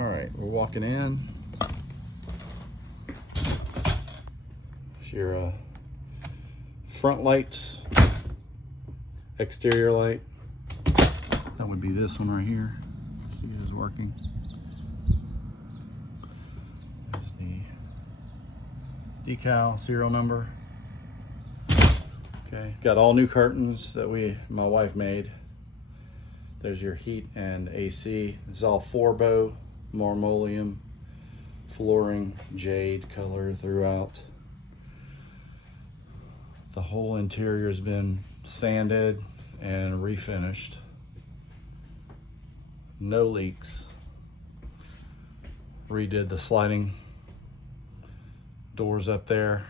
All right, we're walking in. Here's your front lights, exterior light. That would be this one right here. Let's see if it's working. There's the decal serial number. Okay, got all new curtains that my wife made. There's your heat and AC. It's all 4-bow marmoleum flooring, jade color throughout. The whole interior has been sanded and refinished. No leaks. Redid the sliding doors up there.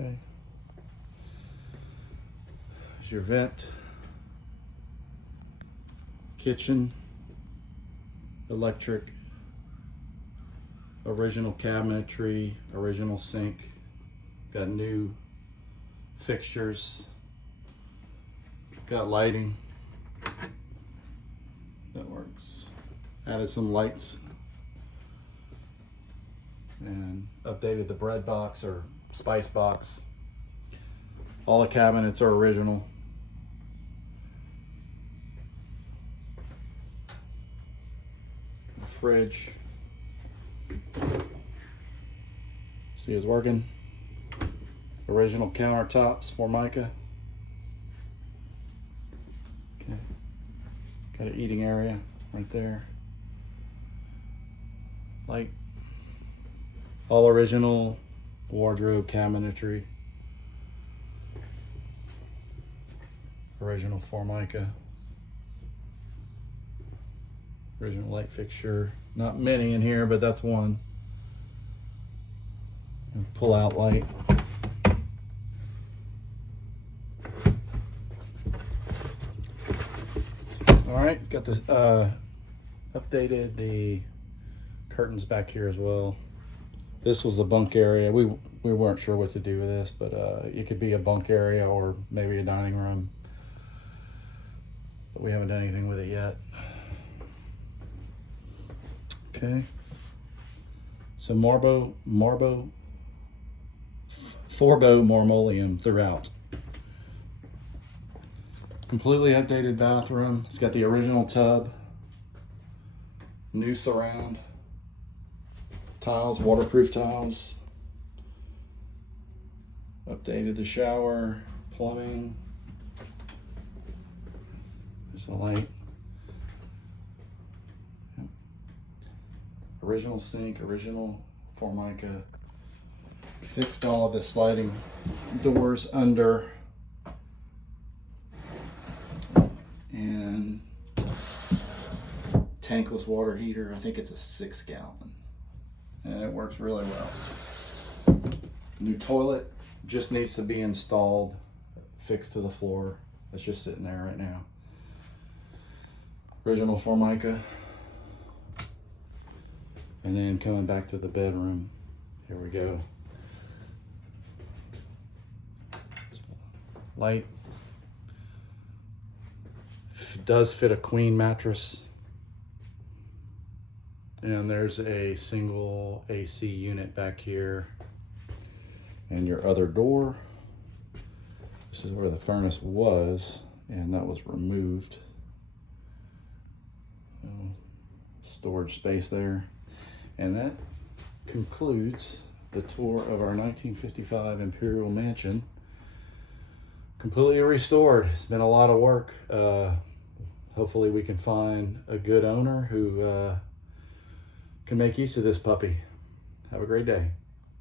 Okay. Here's your vent. Kitchen. Electric. Original cabinetry. Original sink. Got new fixtures. Got lighting. That works. Added some lights. And updated the bread box or spice box. All the cabinets are original. The fridge. See, it's working. Original countertops, Formica. Okay. Got an eating area right there. Light. All original wardrobe cabinetry. Original Formica. Original light fixture. Not many in here, but that's one. And pull out light. All right, got this updated the curtains back here as well. This was the bunk area. We weren't sure what to do with this, but it could be a bunk area or maybe a dining room. But we haven't done anything with it yet. Okay. So 4-bow marmoleum throughout. Completely updated bathroom. It's got the original tub. New surround. Tiles, waterproof tiles. Updated the shower, plumbing. There's a light. Yep. Original sink, original Formica. Fixed all of the sliding doors under. And tankless water heater. I think it's a 6-gallon. And it works really well. New toilet just needs to be installed, fixed to the floor. It's just sitting there right now. Original Formica. And then coming back to the bedroom, here we go. Light. Does fit a queen mattress. And there's a single AC unit back here. And your other door. This is where the furnace was, and that was removed. Storage space there. And that concludes the tour of our 1955 Imperial Mansion. Completely restored. It's been a lot of work. Hopefully we can find a good owner who can make use of this puppy. Have a great day.